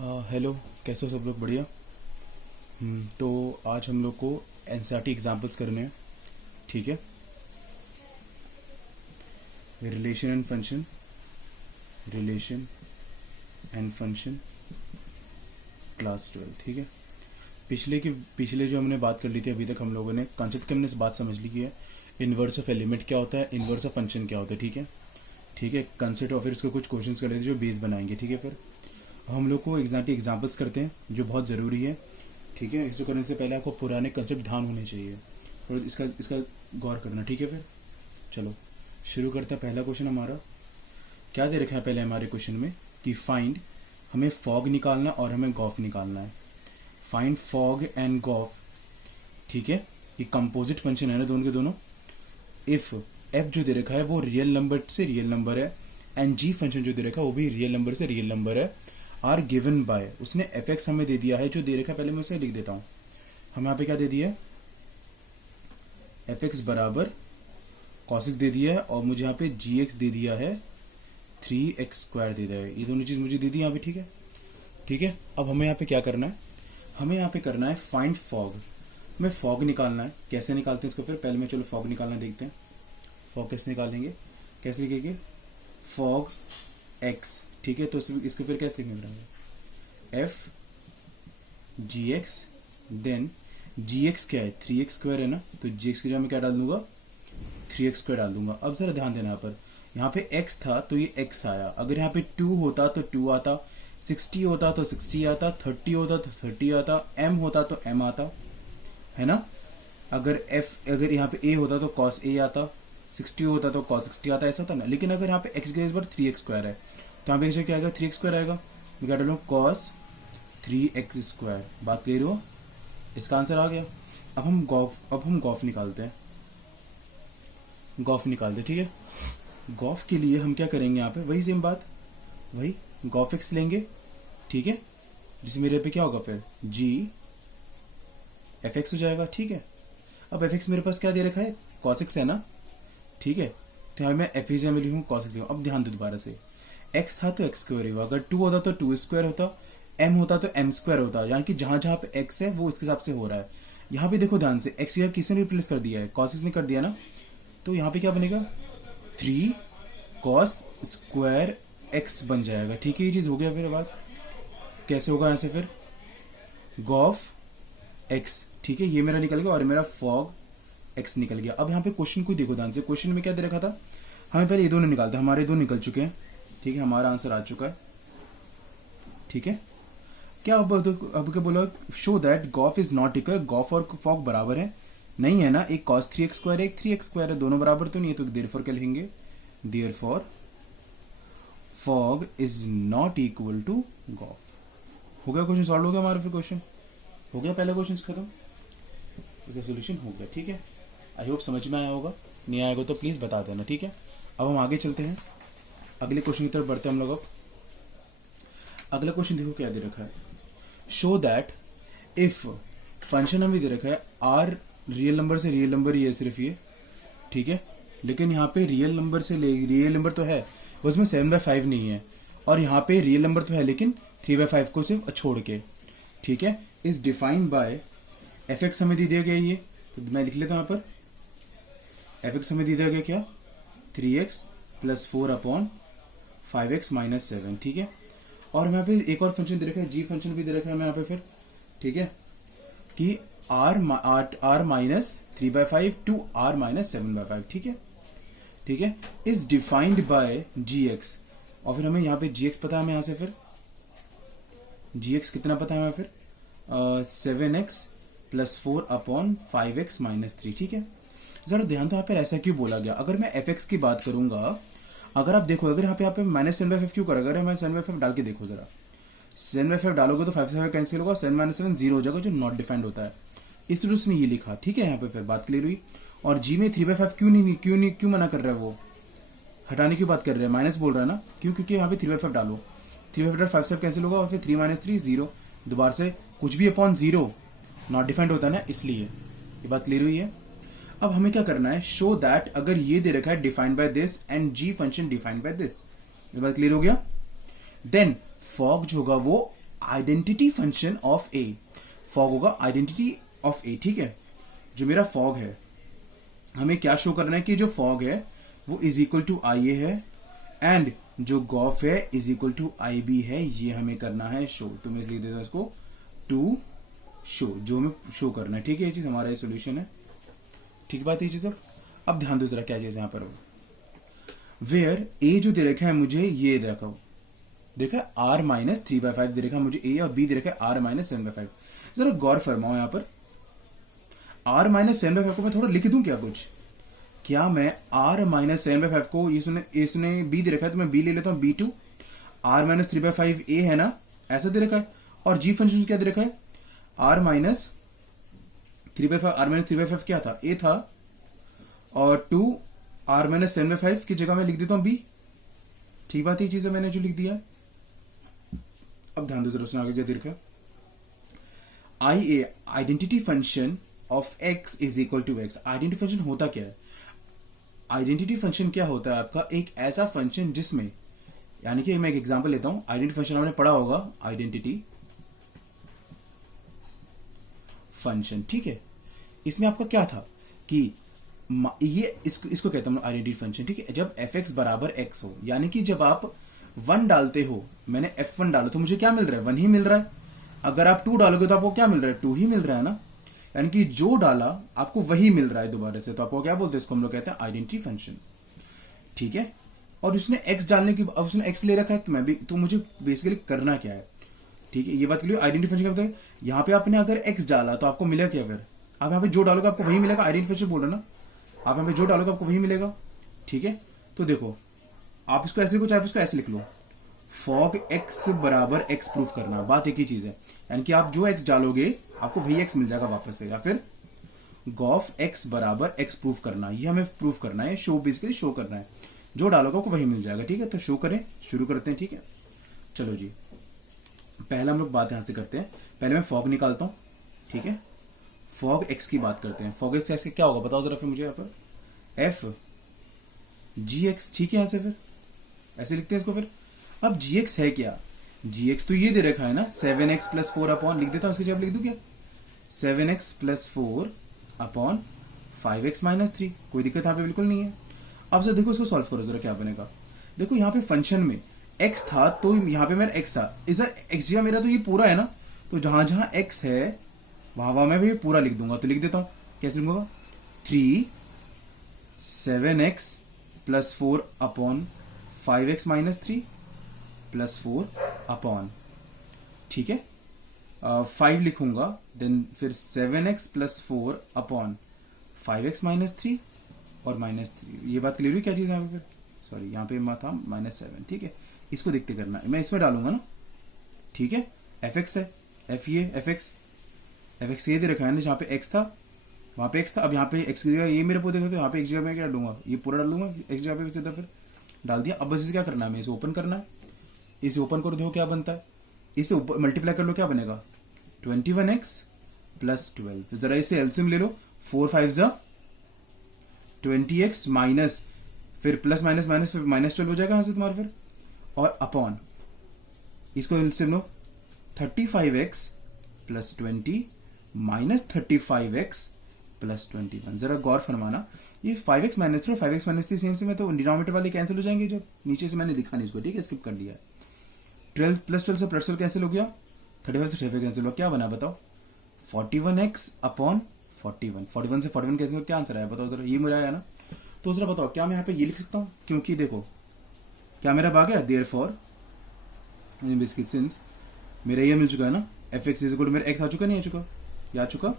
Hello, कैसे हो सब लोग? बढ़िया। तो आज हम लोग को एनसीईआरटी एग्जाम्पल्स करने हैं, ठीक है। Relation and function, relation and function, class 12, ठीक है। पिछले जो हमने बात कर ली थी, अभी तक हम लोगों ने कॉन्सेप्ट की हमने बात समझ ली की है। इन्वर्स ऑफ एलिमेंट क्या होता है, इन्वर्स ऑफ फंक्शन क्या होता है, ठीक है। ठीक है, कंसेप्ट और फिर उसके कुछ क्वेश्चंस कर लेते हैं जो बेस बनाएंगे, ठीक है। फिर हम लोग को एग्जाम्पल्स करते हैं जो बहुत ज़रूरी है, ठीक है। इसको करने से पहले आपको पुराने कंसेप्ट ध्यान होने चाहिए और इसका इसका गौर करना, ठीक है। फिर चलो शुरू करते हैं। पहला क्वेश्चन हमारा क्या दे रखा है पहले हमारे क्वेश्चन में कि फाइंड, हमें फॉग निकालना और हमें गॉफ निकालना है। फाइंड फॉग एंड गॉफ, ठीक है। ये कंपोजिट फंक्शन है ना दोनों के दोनों। इफ एफ जो दे रखा है वो रियल नंबर से रियल नंबर है एंड जी फंक्शन जो दे रखा है वो भी रियल नंबर से रियल नंबर है, आर गिवन बाय, उसने एफ एक्स हमें दे दिया है जो दे रखा है। पहले मैं उसे लिख देता हूं। हम यहाँ पे क्या दे दिया है, एफ एक्स बराबर कॉसिक दे दिया है और मुझे यहाँ पे जी एक्स दे दिया है, 3x² दे दिया है। ये दोनों चीज मुझे दे दी यहाँ पे, ठीक है। ठीक है, अब हमें यहाँ पे क्या करना है, हमें यहाँ पे करना है फाइंड फॉग। हमें फॉग निकालना है। कैसे निकालते हैं इसको? फिर पहले में चलो फॉग निकालना देखते हैं। फॉग कैसे निकालेंगे, कैसे लिखेंगे, फॉग एक्स, ठीक है। तो इसको फिर कैसे लिखेंगे, एफ जी एक्स, देन जी एक्स क्या है, 3x² है ना, तो जी एक्स की जगह मैं क्या डाल दूंगा, 3x² डाल दूंगा। अब जरा ध्यान देना, यहाँ पे x था तो ये x आया। अगर यहाँ पे 2 होता तो 2 आता, 60 होता तो 60 आता, 30 होता तो 30 आता, m होता तो m आता, है ना। अगर यहाँ पे a होता तो cos a आता, 60 होता तो cos 60 आता, ऐसा था ना। लेकिन अगर यहाँ पे x के बराबर 3x² है तो यहाँ पे क्या आएगा, 3x² आएगा। मैं क्या डालूँ, cos 3x²। बात क्लियर हो, इसका आंसर आ गया। अब हम गॉफ निकालते हैं। गॉफ निकालते, ठीक है। गॉफ के लिए हम क्या करेंगे, यहाँ पे वही सेम बात, वही गॉफ एक्स लेंगे, ठीक है। जिसमें मेरे पे क्या होगा फिर, जी एफ एक्स हो जाएगा, ठीक है। अब एफ एक्स मेरे पास क्या दे रखा है, कॉस एक्स है ना, ठीक है। तो यहाँ मैं एफ एक्स में लिखूँ, कॉस एक्स लिखूँ। अब ध्यान दो दोबारा से, एक्स था तो एक्स स्क्वायर होगा, अगर 2 होता तो 2² होता, m होता तो m² होता, यानी कि जहां जहां पे x है वो इसके हिसाब से हो रहा है। यहाँ पे देखो ध्यान से, x यहाँ किसने रिप्लेस कर दिया है, cos x ने कर दिया ना। तो यहाँ पे क्या बनेगा, 3 cos स्क्वायर x बन जाएगा, ठीक है। ये चीज हो गया। फिर बात कैसे होगा, यहाँ से फिर गॉफ x, ठीक है, ये मेरा निकल गया और मेरा फॉग x निकल गया। अब यहाँ पे क्वेश्चन को देखो ध्यान से, क्वेश्चन में क्या दे रखा था, हमें पहले ये दोनों निकालते हैं। हमारे दो निकल चुके हैं, ठीक है, हमारा आंसर आ चुका है, ठीक है। क्या अब क्या बोला, show that gof is not equal, gof और फॉग बराबर है नहीं है ना। एक cos 3x² है, एक 3x² है, दोनों बराबर तो नहीं है। तो देयरफॉर क्या लिखेंगे, therefore fog is not equal to gof. हो गया, क्वेश्चन सॉल्व हो गया हमारा। फिर क्वेश्चन हो गया, पहला क्वेश्चन खत्म, इसका सोल्यूशन हो गया, ठीक है। आई होप समझ में आया होगा, नहीं आएगा तो प्लीज बता देना, ठीक है। अब हम आगे चलते हैं, अगले क्वेश्चन की तरफ बढ़ते हैं हम लोग। अब अगला क्वेश्चन देखो क्या दे रखा है, शो दैट इफ फंक्शन हमें दे रखा है आर रियल नंबर से रियल नंबर ही है सिर्फ ये, ठीक है। लेकिन यहाँ पे रियल नंबर तो है, उसमें 7/5 नहीं है, और यहाँ पे रियल नंबर तो है लेकिन 3/5 को सिर्फ छोड़ के, ठीक है। Is defined bye F x हमें दे दिया गया ये, तो मैं लिख लेता हूँ यहाँ पर। एफ एक्स हमें दे दिया गया क्या, 3x + 4/5x - 7, ठीक है। और यहाँ पे एक और फंक्शन दे रखा है, जी फंक्शन भी दे रखा है हमें यहाँ पे फिर, ठीक है, कि r -3/5 to r -7/5, ठीक है, ठीक है। Is defined by g x, और फिर हमें यहाँ पे जी एक्स पता है हमें, यहाँ से फिर जी एक्स कितना पता है हमें फिर, 7x + 4/5x - 3, ठीक है। जरा ध्यान तो यहाँ पर ऐसा क्यों बोला गया, अगर मैं एफ एक्स की बात करूंगा, अगर आप देखो, अगर यहाँ पे -7/5 क्यों करेगा, अगर मैं 7/5 डाल के देखो जरा, 7/5 डालोगे तो 5 से 5 कैंसिल होगा, 7 - 7 0 हो जाएगा, जो नॉट डिफाइंड होता है। इस रूस ने ये लिखा, ठीक है। यहाँ पे फिर बात क्लियर हुई। और जी में 3/5 क्यों मना कर रहा है, वो हटाने की बात कर रहे हैं, माइनस बोल रहा है ना, क्यों, क्योंकि यहाँ पे 3/5 डालो, 3/5 5 से कैंसिल होगा, और फिर 3 - 3 0, दोबारा से कुछ भी अपॉन 0 नॉट डिफाइंड होता है ना, इसलिए ये बात क्लियर हुई है। अब हमें क्या करना है, शो दैट अगर ये दे रखा है defined by this and g function defined by this, ये बात क्लियर हो गया। देन फॉग जो होगा वो identity function of A, fog होगा आइडेंटिटी ऑफ ए, ठीक है। जो मेरा फॉग है, हमें क्या शो करना है कि जो फॉग है वो is equal to I A है, एंड जो गॉफ है is equal to I B है, ये हमें करना है शो। तो मैं लिख देता हूं इसको टू शो, जो हमें शो करना है, ठीक है। ये चीज हमारा सोल्यूशन है, ठीक बात है ये चीज। अब ध्यान दो जरा क्या चीज यहां पर, वेयर ए जो दे रखा है मुझे, ये रखा हो देखा आर माइनस 3/5 दे रखा है मुझे ए, और बी दे रखा है आर माइनस 7/5। जरा गौर फरमाओ यहां पर, आर माइनस 7/5 को मैं थोड़ा लिख दूं क्या कुछ, क्या मैं आर माइनस 7/5 को, इसने बी दे रखा है तो मैं बी ले लेता हूं, बी टू आर माइनस 3/5 ए है ना, ऐसा दे रखा है। और जी फंक्शन क्या दे रखा है, आर माइनस 3/5 क्या था, ए था, और 2 आर माइनस 7/5 की जगह मैं लिख देता हूं बी, ठीक बात है ये चीज है मैंने जो लिख दिया है। अब ध्यान दो जरा, उसने आगे क्या दे रखा है, I A identity function of x is equal to x. Identity function होता क्या है, आइडेंटिटी फंक्शन क्या होता है आपका, एक ऐसा फंक्शन जिसमें, यानी कि मैं एक एग्जांपल लेता हूं, आइडेंटिटी फंक्शन आपने पढ़ा होगा, आइडेंटिटी फंक्शन, ठीक है। इसमें आपका क्या था कि ये इसको कहता हूं आइडेंटिटी फंक्शन, ठीक है। जब एफ एक्स बराबर एक्स हो, यानी कि जब आप 1 डालते हो, मैंने F1 डाला तो मुझे क्या मिल रहा है, 1 ही मिल रहा है। अगर आप 2 डालोगे तो आपको क्या मिल रहा है, 2 ही मिल रहा है ना, यानी कि जो डाला आपको वही मिल रहा है दोबारा से, तो आपको क्या बोलते हैं, इसको हम लोग कहते हैं आइडेंटिटी फंक्शन, ठीक है। और उसने x डालने की, अब उसने x ले रखा है, तो मैं भी, तो मुझे बेसिकली करना क्या है, ठीक है। ये बात के लिए आइडेंटिटी फंक्शन क्या होता है, यहाँ पे आपने अगर x डाला तो आपको मिलेगा क्या, फिर आप यहाँ पे जो डालोगे आपको वही मिलेगा, आइडेंटिटी फंक्शन बोल रहे ना, आप यहाँ पे जो डालोगे आपको वही मिलेगा, ठीक है। तो देखो आप इसको ऐसे लिखो, चाहे इसको ऐसे लिख लो, फॉग x बराबर x प्रूफ करना, बात एक ही चीज है, यानी कि आप जो x डालोगे आपको वही x मिल जाएगा वापस से, या फिर गॉफ x बराबर x प्रूफ करना, ये हमें प्रूफ करना है, शो बेसिकली शो करना है, जो डालोगे आपको वही मिल जाएगा, ठीक है। तो शो करें, शुरू करते हैं, ठीक है। चलो जी, पहले हम लोग बात यहां से करते हैं, पहले मैं फॉग निकालता हूं, ठीक है। फॉग x की बात करते हैं, फॉग x ऐसे क्या होगा बताओ जरा फिर मुझे, यहाँ पर एफ जी एक्स, ठीक है। यहां से फिर ऐसे लिखते हैं इसको, फिर अब gx है क्या, gx तो ये दे रखा है ना 7x + 4 अपॉन, लिख देता हूं इसकी जगह लिख दूं क्या, 7x + 4 अपॉन 5x - 3, कोई दिक्कत यहाँ पे बिल्कुल नहीं है। अब सर देखो इसको सॉल्व करो जरा क्या बनेगा, देखो यहाँ पे फंक्शन में x था तो यहाँ पे मेरा x था, इस x जगह मेरा तो ये पूरा है ना, तो जहां जहां x है वहां मैं भी पूरा लिख दूंगा, तो लिख देता हूं, कैसे लिखूंगा, 3 7x + 4 अपॉन 5x - 3 + 4 अपॉन, ठीक है, 5 लिखूंगा, देन फिर 7x + 4 अपॉन 5x - 3 और -3। ये बात क्लियर हुई क्या चीज यहाँ पे, फिर सॉरी यहाँ पे था -7, ठीक है। इसको देखते करना है, मैं इसमें डालूंगा ना, ठीक है। एफ एक्स है, एफ एक्स ये दे रखा है ना, जहाँ पे x था वहां पे x था, अब यहाँ पे x की जगह ये मेरे को देखो, तो यहाँ पे x जगह मैं क्या डालूंगा, ये पूरा डाल दूंगा, x जगह पे सीधा फिर डाल दिया। अब बस इसे क्या करना है, इसे ओपन करना है, इसे ओपन करो, देखो क्या बनता है, इसे मल्टीप्लाई कर लो, क्या बनेगा 21x + 12। जरा इसे एलसीएम ले लो, 4 5 जा 20x माइनस, फिर प्लस माइनस माइनस, फिर -12 हो जाएगा यहां से तुम्हारा, फिर और अपॉन, इसको एलसीएम लो, 35x + 20 - 35x + 21। जरा गौर फरमाना, ये 5x - 3 और 5x - 3 सेम से, मैं तो डिनोमिनेटर वाले कैंसिल हो जाएंगे, जब नीचे से मैंने लिखा नहीं इसको, ठीक है, स्किप कर दिया। 12 + 12 से +12 कैंसिल हो गया, 35 से 35 कैंसिल हो, क्या बना बताओ, 41x अपॉन 41, 41 से 41 कैंसिल हो, क्या आंसर आया बताओ जरा, ये मेरा आया ना। तो जरा बताओ क्या मैं यहाँ पे ये लिख सकता हूँ, क्योंकि देखो क्या मेरा आ गया, देयरफॉर सिंस मेरा ये मिल चुका है ना, f x is equal to मेरा एक्स आ चुका, नहीं आ चुका, ये आ चुका,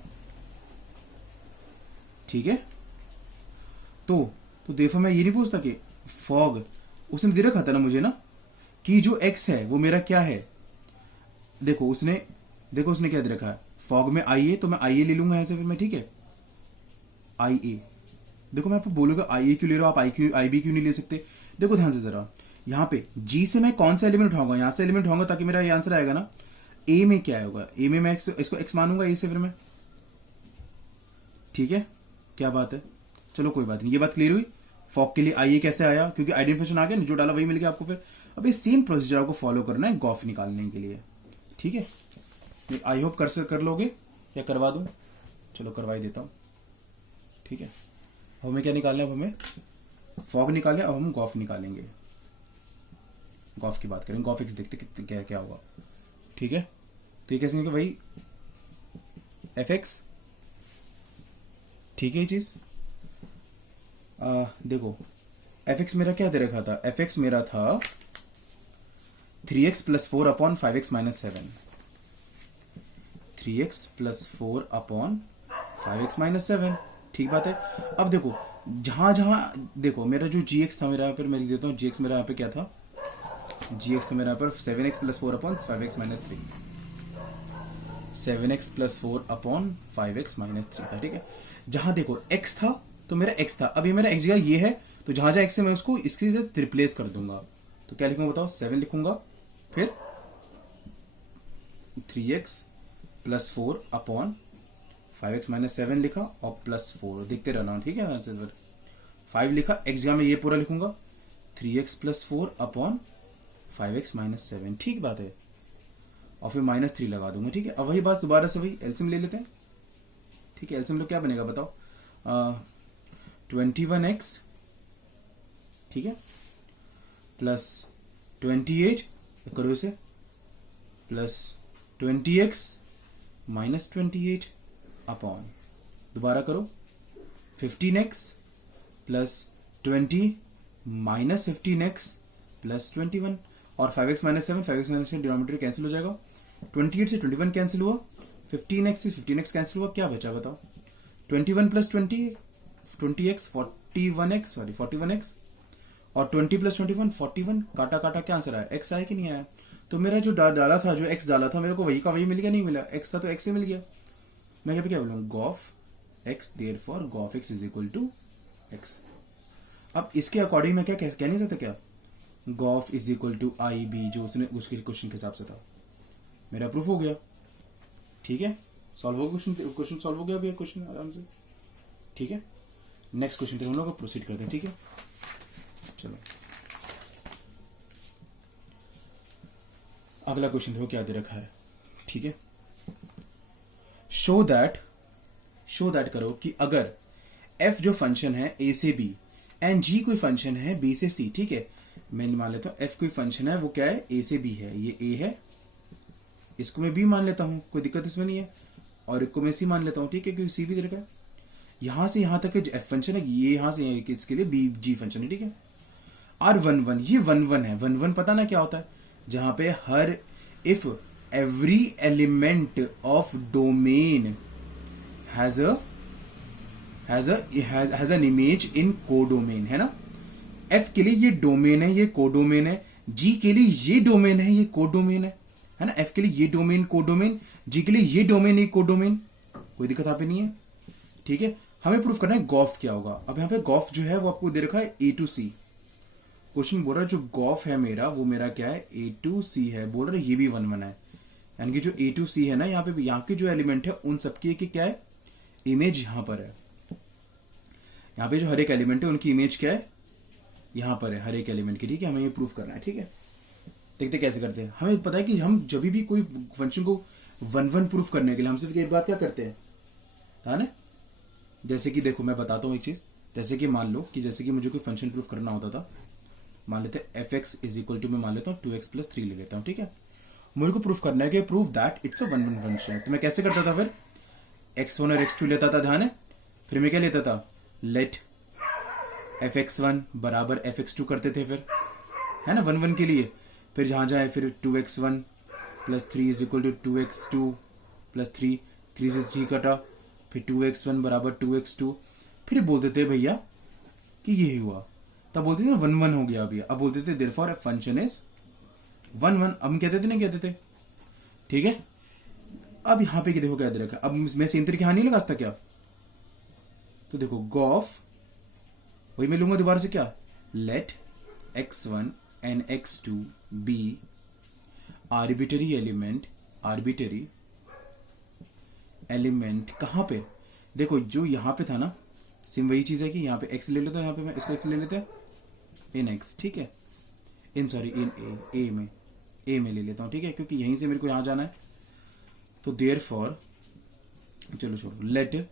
ठीक है। तो देखो मैं ये नहीं पूछता कि फॉग, उसने दे रखा था ना मुझे ना, कि जो x है वो मेरा क्या है, देखो उसने क्या दे रखा है, फॉग में आई ए, तो मैं आई ए ले लूंगा ऐसे फिर मैं, ठीक है, आई ए। देखो मैं आपको बोलूंगा आई ए क्यों ले रहा हो, आप आई बी क्यों नहीं ले सकते, देखो ध्यान से जरा, यहाँ पे जी से मैं कौन सा एलिमेंट उठाऊंगा, यहां से एलिमेंट उठाऊंगा, ताकि मेरा ये आंसर आएगा ना, ए में क्या होगा, ए में मैं इसको एक्स मानूंगा, ए से फिर मैं, ठीक है, क्या बात है, चलो कोई बात नहीं, ये बात क्लियर हुई। फॉग के लिए आई ए कैसे आया, क्योंकि आइडेंटिफिकेशन आ गया, जो डाला वही मिल गया आपको। फिर अब ये सेम प्रोसीजर आपको फॉलो करना है गॉफ निकालने के लिए, ठीक है, आई होप कर लोगे या करवा दूं? चलो करवा ही देता हूं। ठीक है, अब हमें क्या निकालना है? अब हमें फॉग निकालें। अब हम गॉफ निकालेंगे। गॉफ की बात करें, गॉफ एक्स देखते कितने क्या क्या होगा। ठीक है, तो ये कैसे निकलेगा भाई? F x. ठीक है, ये चीज देखो, एफ एक्स मेरा क्या दे रखा था? एफ एक्स मेरा था 3x plus 4 upon 5x minus 7। 3x plus 4 upon 5x minus 7। ठीक बात है। अब देखो, जहां जहां देखो, मेरा जो gx था, मेरा यहाँ पर मैं लिख देता हूँ, gx मेरा यहाँ पे क्या था? gx था मेरा यहाँ पर 7x plus 4 upon 5x minus 3। 7x plus 4 upon 5x minus 3 था। ठीक है, जहां देखो x था तो मेरा x था। अब ये मेरा x जगह ये है, तो जहां जहां x है मैं उसको इसके साथ रिप्लेस कर दूंगा। तो क्या लिखूंगा बताओ? 7 लिखूंगा, फिर 3x plus 4 upon 5x minus 7 लिखा और प्लस 4 देखते रहना। ठीक है, 5 लिखा, x जगह में ये पूरा लिखूंगा, 3x plus 4 upon 5x minus 7। ठीक बात है, और फिर माइनस 3 लगा दूंगा। ठीक है, अब वही बात दोबारा से वही एलसीएम ले लेते हैं। ठीक है, एलसीएम लोग क्या बनेगा बताओ? 21x, ठीक है, प्लस 28 करो इसे, प्लस 20x माइनस 28 अपॉन, दोबारा करो, 15x plus 20 minus 15x plus 21, और 5x minus 7, 5x minus 7 denominator cancel हो जाएगा। 28 से 21 कैंसिल हुआ, 15x से 15x कैंसिल हुआ, क्या बचा बताओ? 21 plus 20x 41x, sorry 41x, और 20 प्लस 21 41। काटा काटा क्या आंसर आया? x आया कि नहीं आया? तो मेरा जो डाला था, जो x डाला था, मेरे को वही का वही मिल गया, नहीं मिला? x था तो x से मिल गया। मैं क्या बोलूँ? Gof x, therefore gof x is equal to x। अब इसके अकॉर्डिंग मैं क्या कह नहीं सकता क्या? Gof is equal to I B, जो उसने उसके क्वेश्चन के हिसाब से था। मेरा प्रूफ हो गया। ठीक है, सॉल्व हो गया क्वेश्चन सॉल्व हो गया अभी क्वेश्चन आराम से। ठीक है, नेक्स्ट क्वेश्चन पे हम लोग प्रोसीड करते हैं। ठीक है, चलो अगला क्वेश्चन देखो क्या दे रखा है। ठीक है, शो दैट करो कि अगर f जो फंक्शन है a से b एंड g कोई फंक्शन है b से c। ठीक है, मैं मान लेता हूं f कोई फंक्शन है, वो क्या है? a से b है। ये a है, इसको मैं b मान लेता हूं, कोई दिक्कत इसमें नहीं है, और एक को मैं c मान लेता हूं। ठीक है, क्योंकि c भी दे रखा है। यहां से यहां तक f फंक्शन है, ये यहां से इसके लिए b g फंक्शन है। ठीक है, R11 ये 11 है। 11 पता ना क्या होता है? जहां पे her if every element of domain has an image in codomain, है ना? F के लिए ये डोमेन है, ये कोडोमेन है। G के लिए ये डोमेन है, ये कोडोमेन है ना? F के लिए ये डोमेन कोडोमेन, G के लिए ये डोमेन है कोडोमेन। कोई दिक्कत यहाँ पे नहीं है। ठीक है, हमें प्रूफ करना है गॉफ क्या होगा। अब यहाँ पे गॉफ जो है वो आपको दे रखा है A to C। क्वेश्चन बोल रहा है जो गॉफ है मेरा, वो मेरा क्या है? A to C है। बोल रहा है ये भी 1 है, यानी कि जो A to C है ना, यहाँ पे यहाँ के जो एलिमेंट है उन सबकी क्या है? इमेज यहाँ पर है। यहाँ पे जो हर एक एलिमेंट है उनकी इमेज क्या है? यहाँ पर है, हर एक एलिमेंट की। ठीक है, हमें ये प्रूफ करना है। ठीक है, देखते कैसे करते हैं। हमें पता है कि हम जब भी कोई फंक्शन को 1 प्रूफ करने के लिए हम सिर्फ एक बात क्या करते हैं, है ना? जैसे कि देखो मैं बताता हूँ एक चीज। जैसे कि मान लो कि जैसे कि मुझे कोई फंक्शन प्रूफ करना होता था, मान लेते f x is equal to, मैं मान लेता हूँ 2x प्लस 3 ले लेता हूँ। ठीक है, मुझे को प्रूफ करना है कि proof that it's a 1 function. तो मैं कैसे करता था? फिर x1 और x2 लेता था, ध्यान है। फिर मैं क्या लेता था? लेट fx1 बराबर fx2 करते थे, फिर है ना 1 के लिए। फिर जहां जाए फिर 2x1 plus 3 is equal to 2x2 plus 3, 3 से 3 कटा, फिर 2x1 बराबर 2x2। फिर बोलते थे भैया कि ये हुआ, तब बोलते थे ना 1 हो गया। अभी अब बोलते थे देयरफॉर फंक्शन इज 1। अब कहते थे, नहीं कहते थे? ठीक है, अब यहां पे देखो क्या दे रखा है। अब मैं सेम तरीके यहां नहीं लगा सकता क्या? तो देखो गॉफ वही मैं लूंगा दोबारा से, क्या? Let x1 and x2 be arbitrary element कहां पे? देखो जो यहां पे था ना, सिम वही चीज है कि यहां पे x ले लेता हूं, यहां पे मैं इसको x ले लेते हैं इन x। ठीक है, इन सॉरी इन ए में ए में ले लेता हूं, ठीक है, क्योंकि यहीं से मेरे को यहां जाना है। तो देयरफॉर चलो छोड़ो, लेट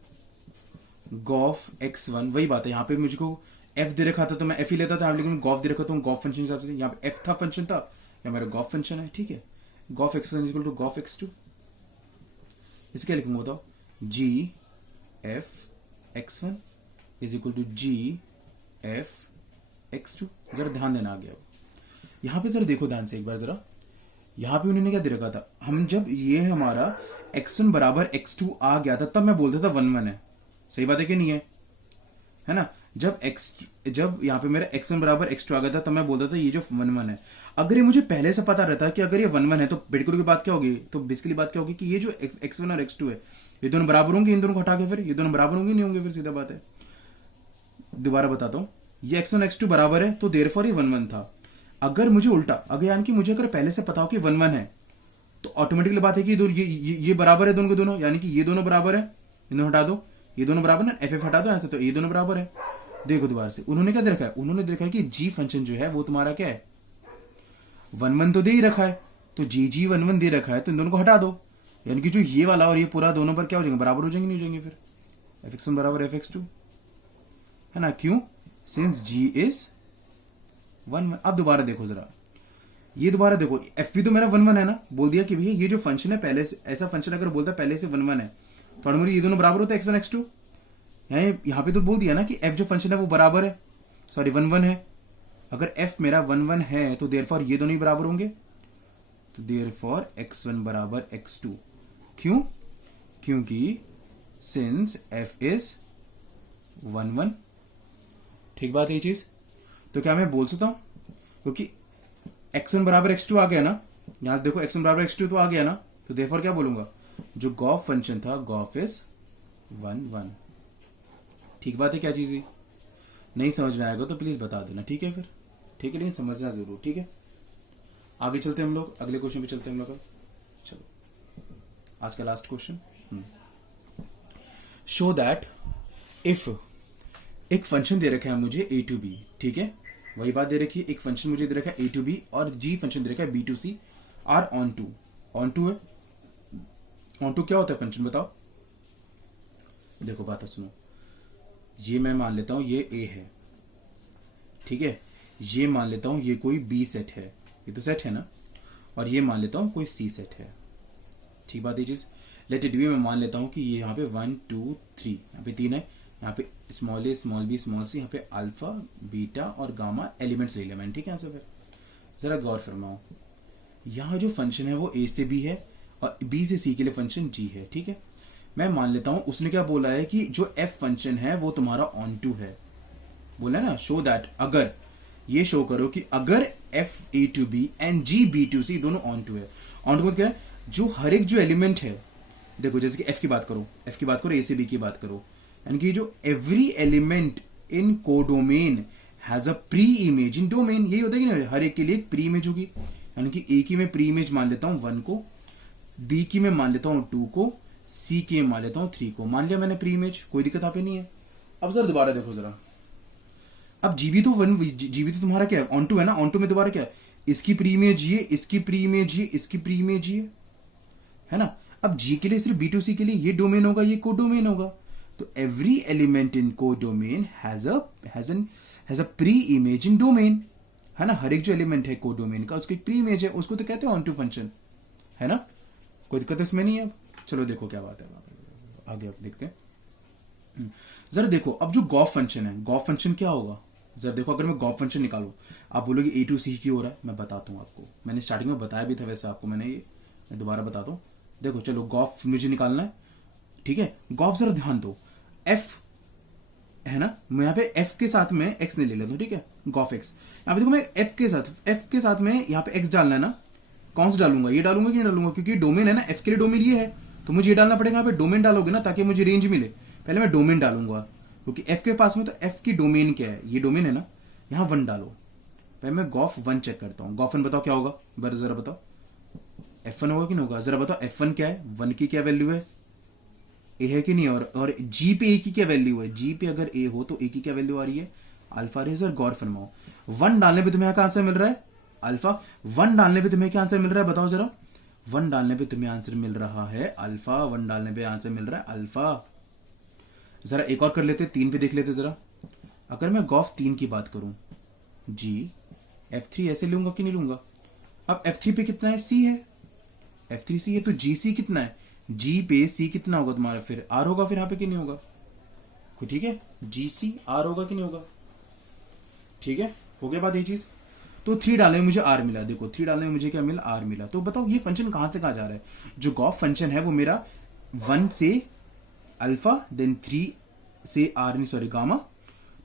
गॉफ x1, वही बात है, यहाँ पे मुझको f दे रखा था तो मैं f ही लेता था, लेकिन गॉफ दे रखा था गॉफ फंक्शन हिसाब से, यहाँ पे f था फंक्शन था, या मेरा गॉफ फंक्शन है, ठीक है। Gauff x1 equal to Gauff x2, इसे क्या लिखूंगा बताओ, g f x1 is equal to g f x2। जरा ध्यान देना आगे। अब यहां पे जरा देखो ध्यान से एक बार जरा, यहां पे उन्होंने क्या दे रखा था, हम जब ये हमारा x1 बराबर x2 आ गया था तब मैं बोलता था 1 1 है, सही बात है कि नहीं है ना। जब यहाँ पे मेरा x1 बराबर x2 आ गया था तब मैं बोलता था ये जो 1 1 है। अगर ये मुझे पहले से पता रहता कि अगर ये 1 1 है तो बेसिकली बात क्या होगी, तो बेसिकली बात क्या होगी कि ये जो x1 और x2 है ये दोनों बराबर होंगे, इन दोनों को हटा के फिर ये दोनों बराबर होंगे नहीं होंगे, फिर सीधा बात है। दोबारा बताता हूं, ये x1 x2 बराबर है तो देयरफॉर ये 1 1 था। अगर मुझे उल्टा, अगर यानी कि मुझे अगर पहले से पता हो कि 1 1 है तो ऑटोमेटिकली बात है कि ये बराबर है दोनों के दोनों, यानी कि ये दोनों बराबर है, इन्हें हटा दो, ये दोनों बराबर है, एफ हटा दो ऐसे, तो ये दोनों बराबर है। देखो दोबारा से उन्होंने क्या दे रखा है, उन्होंने दे रखा है कि जी फंक्शन जो है वो तुम्हारा क्या है 1 1 तो दे ही रखा है, तो जी 1 1 दे रखा है तो इन दोनों को हटा दो, यानी कि जो ये वाला और ये पूरा दोनों पर क्या हो जाएंगे, बराबर हो जाएंगे, नहीं हो जाएंगे, फिर fx1 बराबर fx2 है ना, क्यों, सिंस g इज 1 1। अब दोबारा देखो जरा, ये दोबारा देखो, एफ भी तो मेरा 1 1 है ना, बोल दिया कि भैया ये जो फंक्शन है पहले से, ऐसा फंक्शन अगर बोलता है पहले से 1 1 है तो ऑटोमेटिकली ये दोनों बराबर होता है x1 x2। यहाँ पे तो बोल दिया ना कि f जो फंक्शन है वो बराबर है, सॉरी 1 1 है। अगर f मेरा 1 1 है तो देयरफॉर ये दोनों ही बराबर होंगे, तो देयरफॉर x1 बराबर x2, क्यों, क्योंकि सिंस f इज 1 1। ठीक बात है ये चीज, तो क्या मैं बोल सकता हूं, क्योंकि x1 बराबर x2 आ गया ना, यहां से देखो x1 बराबर x2 तो आ गया ना, तो देयरफॉर क्या बोलूंगा, जो गॉफ फंक्शन था गॉफ इज 1 1। ठीक बात है क्या चीज है, नहीं समझ में आएगा तो प्लीज बता देना, ठीक है फिर, ठीक है, लेकिन समझना जरूर, ठीक है। आगे चलते हम लोग, अगले क्वेश्चन पे चलते हैं हम लोग। चलो आज का last question, show that if एक फंक्शन दे रखा है मुझे a to b, ठीक है, वही बात दे रखी है, एक फंक्शन मुझे दे रखा है a to b और g फंक्शन दे रखा है b to c are onto है, ऑन टू क्या होता है फंक्शन बताओ। देखो बात सुनो, ये मैं मान लेता हूं ये a है, ठीक है, ये मान लेता हूं ये कोई b सेट है, ये तो सेट है ना, और ये मान लेता हूं कोई c सेट है, ठीक बात है चीज। लेट इट बी, मैं मान लेता हूं कि ये यहाँ पे 1 2 3, यहाँ पे 3 है, यहाँ पे स्मॉल ए स्मॉल बी स्मॉल सी, यहाँ पे अल्फा बीटा और गामा एलिमेंट्स ले लिया मैंने, ठीक है। यहाँ से फिर जरा गौर फरमाओ, यहाँ जो फंक्शन है वो a से b है और b से c के लिए फंक्शन g है, ठीक है। मैं मान लेता हूं उसने क्या बोला है कि जो f फंक्शन है वो तुम्हारा ऑन टू है, बोला ना, शो दैट, अगर ये शो करो कि अगर f a to b and g b to c दोनों ऑन टू है। ऑन टू क्या है, जो हर एक जो एलिमेंट है, देखो जैसे कि f की बात करो a से b की बात करो, यानी कि जो every element in codomain has a pre image in domain, यही होता है कि ना, हर एक के लिए एक प्री इमेज होगी, यानी कि a की मैं प्री इमेज मान लेता हूं 1 को, b की मैं मान लेता हूं 2 को, c की मान लेता हूं 3 को, मान लिया मैंने प्री इमेज, कोई दिक्कत यहाँ पे नहीं है। अब जरा दोबारा देखो जरा, अब जीबी तो तुम्हारा क्या है, ऑन टू है ना, ऑन टू में दोबारा क्या है, इसकी प्री इमेज ये, इसकी प्री इमेज ये, इसकी प्री इमेज ये, है ना। अब जी के लिए सिर्फ बी टू सी के लिए ये डोमेन होगा, ये को डोमेन होगा, तो एवरी एलिमेंट इन को domain has a pre image in domain, है ना। हर एक जो एलिमेंट है को डोमेन का उसकी प्री इमेज है, उसको तो कहते हैं ऑन टू फंक्शन, है ना, कोई दिक्कत इसमें नहीं है। अब चलो देखो क्या बात है, आगे आप देखते हैं। जरा देखो, अब जो गॉफ फंक्शन है, गॉफ फंक्शन क्या होगा, जरा देखो, अगर मैं गॉफ फंक्शन निकालू, आप बोलोगे ए टू सी क्यों हो रहा है, मैं बताता हूं आपको, मैंने स्टार्टिंग में बताया भी था वैसे आपको, मैंने ये मैं दोबारा बताता हूं। देखो चलो, गॉफ मुझे निकालना है, ठीक है। गॉफ जरा ध्यान दो, एफ है ना, मैं यहाँ पे एफ के साथ में एक्स नहीं ले लेता हूं, ठीक है, गॉफ एक्स। यहाँ पे देखो मैं एफ के साथ में यहाँ पे एक्स डालना है ना, कौन सा डालूंगा, ये डालूंगा कि नहीं डालूंगा, क्योंकि डोमेन है ना, एफ के लिए डोमेन ये है, तो मुझे ये डालना पड़ेगा। यहाँ पे डोमेन डालोगे ना ताकि मुझे रेंज मिले, पहले मैं डोमेन डालूंगा, क्योंकि एफ के पास में, तो एफ की डोमेन क्या है, ये डोमेन है ना, यहाँ 1 डालो, पहले मैं गॉफ 1 चेक करता हूँ। गॉफ 1 बताओ क्या होगा, जरा बताओ, F1 होगा कि नहीं होगा, जरा बताओ। F1 क्या है, 1 की क्या वैल्यू है, ए है कि नहीं, और जी पे ए की क्या वैल्यू है, जी पे अगर ए हो तो ए की क्या वैल्यू आ रही है, अल्फा रेज। और गौर फरमाओ 1 डालने पे तुम्हें यहां का आंसर मिल रहा है अल्फा। 1 डालने पे तुम्हें क्या आंसर मिल रहा है बताओ जरा। 1 डालने पे तुम्हें आंसर मिल रहा है अल्फा। 1 डालने पे आंसर मिल रहा है अल्फा। जरा एक और कर लेते, 3 पे देख लेते जरा। अगर मैं गॉफ 3 की बात करूं, जी F3 ऐसे लूंगा कि नहीं लूंगा। अब F3 पे कितना है, C है, F3 C है, तो GC कितना है, G पे C कितना होगा तुम्हारा, फिर R होगा, फिर यहां पे कि नहीं होगा, ठीक है, GC R होगा कि नहीं होगा। ठीक है, हो गया बात ये चीज। तो 3 डालने में मुझे R मिला, देखो 3 डालने में मुझे क्या मिला, R मिला। तो बताओ ये फंक्शन कहां से कहां जा रहा है। जो गॉफ फंक्शन है वो मेरा 1 से अल्फा, देन 3 से R नहीं सॉरी गामा।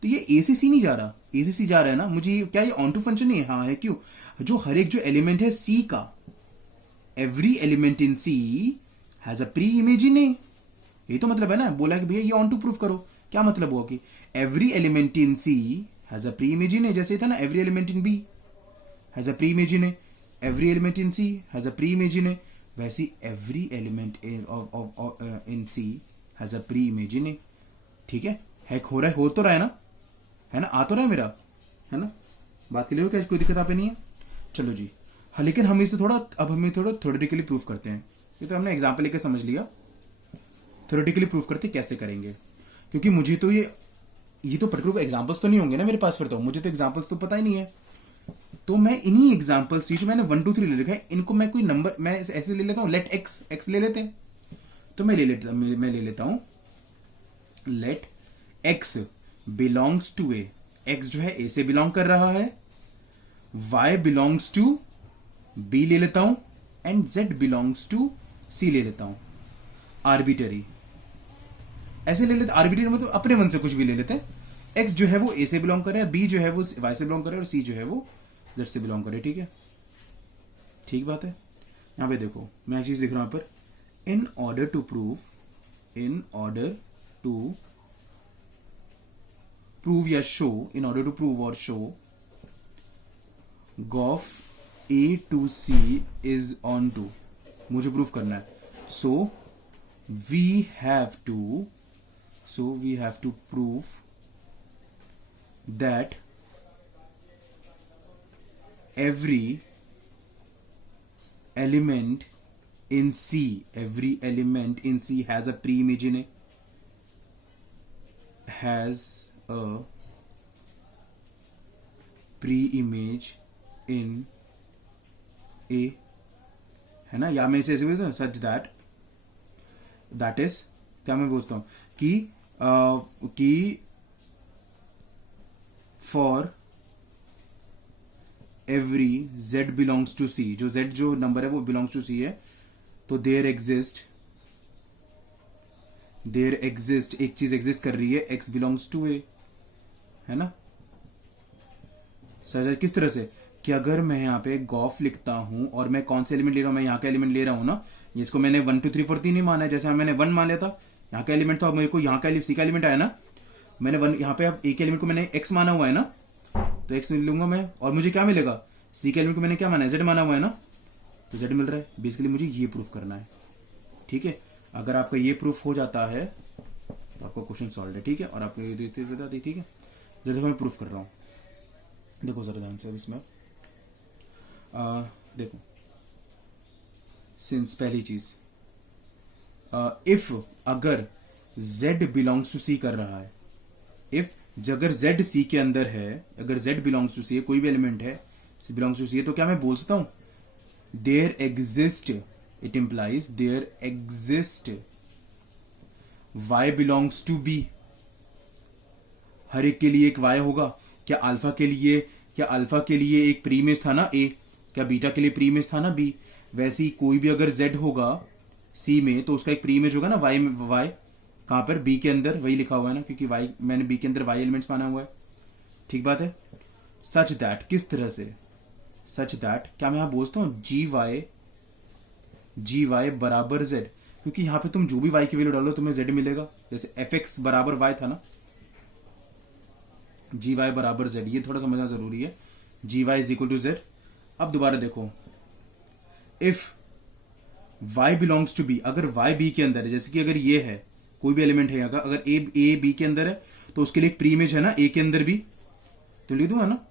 तो ये A से C नहीं जा रहा, A से C जा रहा है ना। मुझे क्या ये ऑन टू फंक्शन नहीं है, हाँ है। क्यों, जो हर एक जो एलिमेंट है C का, every element in C has a pre image in A। ये तो मतलब है ना, बोला कि भैया ये ऑन टू प्रूफ करो। क्या मतलब हुआ कि every element in C has a pre image in A, जैसे था ना every element in B has a pre image in A, every element in C has a pre image in A, वैसी every element in C has a pre image in A। ठीक है, हो रहा है, हो तो रहा है ना, आ तो रहा है मेरा, है ना, बात के लिए क्या कोई दिक्कत आप नहीं है। चलो जी, हाँ, लेकिन हम इसे थोड़ा, अब हमें थोड़ा थ्योरेटिकली प्रूफ करते हैं। ये तो हमने एग्जाम्पल लेकर समझ लिया, थ्योरेटिकली प्रूफ करते कैसे करेंगे, क्योंकि मुझे तो ये तो पर्टिकुलर एग्जाम्पल्स तो नहीं होंगे ना मेरे पास, फिर तो मुझे तो एग्जाम्पल्स तो पता ही नहीं है। तो मैं इन्हीं एग्जाम्पल्स जो मैंने 1 2 3 ले रखा है, इनको मैं कोई नंबर मैं ऐसे ले लेता हूं, लेट एक्स ले लेते हैं। तो मैं ले लेता हूं let x belongs to A, x जो है a से बिलोंग कर रहा है, y बिलोंग्स टू b ले लेता हूं, and z belongs to c ले लेता हूं। आर्बिटरी ऐसे ले लेते, आर्बिटरी मतलब अपने मन से कुछ भी ले लेते हैं। x जो है वो a से बिलोंग कर रहा है, b जो है वो y से बिलोंग कर रहा है, और c जो है वो z से बिलोंग कर रहा है। ठीक है, ठीक बात है। यहां पे देखो मैं एक चीज लिख रहा हूं पर, इन ऑर्डर टू prove या show, in order to prove or show GOF A to C is on to, मुझे प्रूफ करना है। So we have to prove that every element in C has a pre-image in A, has a pre-image in A, है ना। या मैं इसे ऐसे बोलता हूँ, सच दैट इज, क्या मैं बोलता हूं कि for every z belongs to C, जो z जो नंबर है वो बिलोंग्स टू C है, तो देयर एग्जिस्ट एक चीज एग्जिस्ट कर रही है, x बिलोंग्स टू A, है ना। सर किस तरह से, कि अगर मैं यहाँ पे गॉफ लिखता हूं और मैं कौन से एलिमेंट ले रहा हूं, मैं यहाँ का एलिमेंट ले रहा हूं ना, जिसको मैंने 1 2 3 4 3 नहीं माना है, जैसे मैंने 1 मान लिया था, यहाँ का एलिमेंट था, मेरे को यहाँ का सी का एलिमेंट आया ना, मैंने 1 यहाँ पे अब एक एलिमेंट को मैंने x माना हुआ है ना, तो x लूंगा मैं, और मुझे क्या मिलेगा, सी के एलिमेंट को मैंने क्या माना है, z माना हुआ है ना, तो z मिल रहा है। बेसिकली मुझे ये प्रूफ करना है। ठीक है, अगर आपका ये प्रूफ हो जाता है तो आपका क्वेश्चन सॉल्व है। ठीक है, और आपको ये बता दी। ठीक है, जैसे मैं प्रूफ कर रहा हूं, देखो जरा ध्यान से इसमें देखो, सिंस पहली चीज, इफ अगर z बिलोंग्स टू C कर रहा है, इफ अगर z C के अंदर है, अगर z बिलोंग्स टू C है, कोई भी एलिमेंट है बिलोंग्स टू C है, तो क्या मैं बोल सकता हूं there exist, it implies there exist y belongs to B। हर एक के लिए एक y होगा। क्या अल्फा के लिए एक प्रीमिस था ना A, क्या बीटा के लिए प्रीमिस था ना B, वैसे ही कोई भी अगर z होगा C में, तो उसका एक प्रीमिस होगा ना y कहां पर, B के अंदर, वही लिखा हुआ है ना, क्योंकि y मैंने B के अंदर y एलिमेंट्स माना हुआ है। ठीक बात है। सच दैट, किस तरह से, सच दैट, क्या मैं यहां बोलता हूं जी वाई बराबर z, क्योंकि यहां पे तुम जो भी y की वैल्यू डालो तुम्हें z मिलेगा, जैसे fx बराबर y था ना, जी वाई बराबर z, ये थोड़ा समझना जरूरी है, g y is equal to z। अब दोबारा देखो, if y belongs to b, अगर y b के अंदर है, जैसे कि अगर ये है कोई भी एलिमेंट है यहाँ का, अगर a b के अंदर है, तो उसके लिए एक प्री इमेज है ना a के अंदर भी, तो लिख दूंगा ना,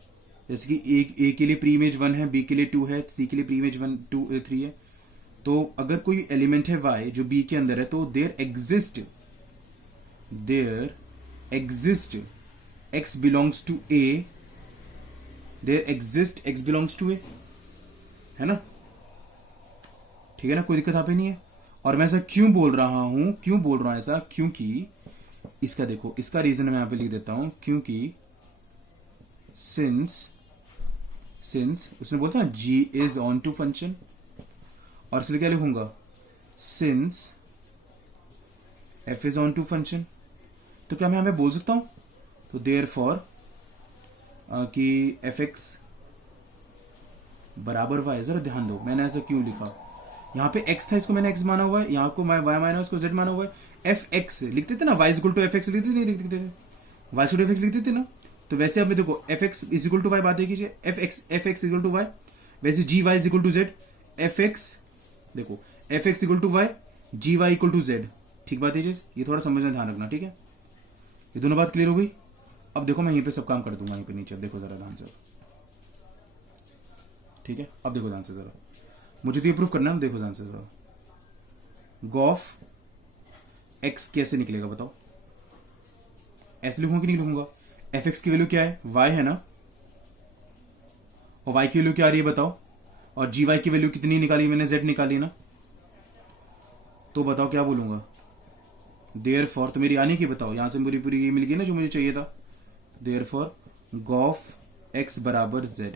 जैसे कि ए के लिए प्री इमेज 1 है, बी के लिए 2 है, सी के लिए प्री इमेज 1 2 3 है। तो अगर कोई एलिमेंट है y जो b के अंदर है तो there exist x belongs to a, there exist x belongs to a, है ना? ठीक है ना, कोई दिक्कत यहाँ पे नहीं है। और मैं ऐसा क्यों बोल रहा हूं ऐसा, क्योंकि इसका देखो, इसका रीजन मैं यहां पे लिख देता हूं, क्योंकि सिंस उसने बोलता है g is onto function, और इसलिए क्या लिखूंगा, since f is onto function. तो क्या मैं हमें बोल सकता हूं, तो देयर फॉर कि fx बराबर y, जरा ध्यान दो मैंने ऐसा क्यों लिखा, यहां पे x था, इसको मैंने x माना हुआ है, यहां को y माना, उसको z माना हुआ है। fx लिखते थे ना, y इक्वल टू fx लिखते नहीं लिखते थे, y इक्वल टू fx लिखते थे ना। तो वैसे अब देखो fx is equal to y, बात कीजिए, fx इक्वल टू y, वैसे gy is equal to z, fx देखो fx equal to y, gy equal to z। ठीक बात है जी, ये थोड़ा समझना, ध्यान रखना, ठीक है? ये दोनों बात क्लियर हो गई। अब देखो मैं यहीं पे सब काम कर दूंगा, यहीं पे नीचे, अब देखो जरा ध्यान से, ठीक है? अब देखो ध्यान से जरा, मुझे तो ये प्रूफ करना है, देखो ध्यान से जरा, गॉफ x कैसे निकलेगा बताओ, ऐसे लिखूंगा कि नहीं लिखूंगा? fx की वैल्यू क्या है, y है ना, और y की वैल्यू क्या आ रही है बताओ, और gy की वैल्यू कितनी निकाली मैंने, z निकाली ना, तो बताओ क्या बोलूंगा, देयर फॉर, तो मेरी आने की बताओ, यहां से पूरी पूरी ये मिल गई ना जो मुझे चाहिए था, देयर फॉर गॉफ x बराबर z,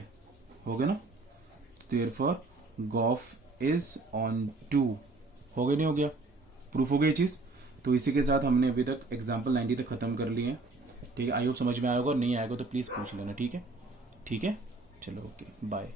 हो गया ना? Therefore g of is onto, हो गया नहीं हो गया? प्रूफ हो गई चीज। तो इसी के साथ हमने अभी तक एग्जाम्पल 90 तक खत्म कर लिए हैं, ठीक है? आई होप समझ में आएगा, और नहीं आएगा तो प्लीज पूछ लेना, ठीक है? ठीक है, चलो ओके, बाय।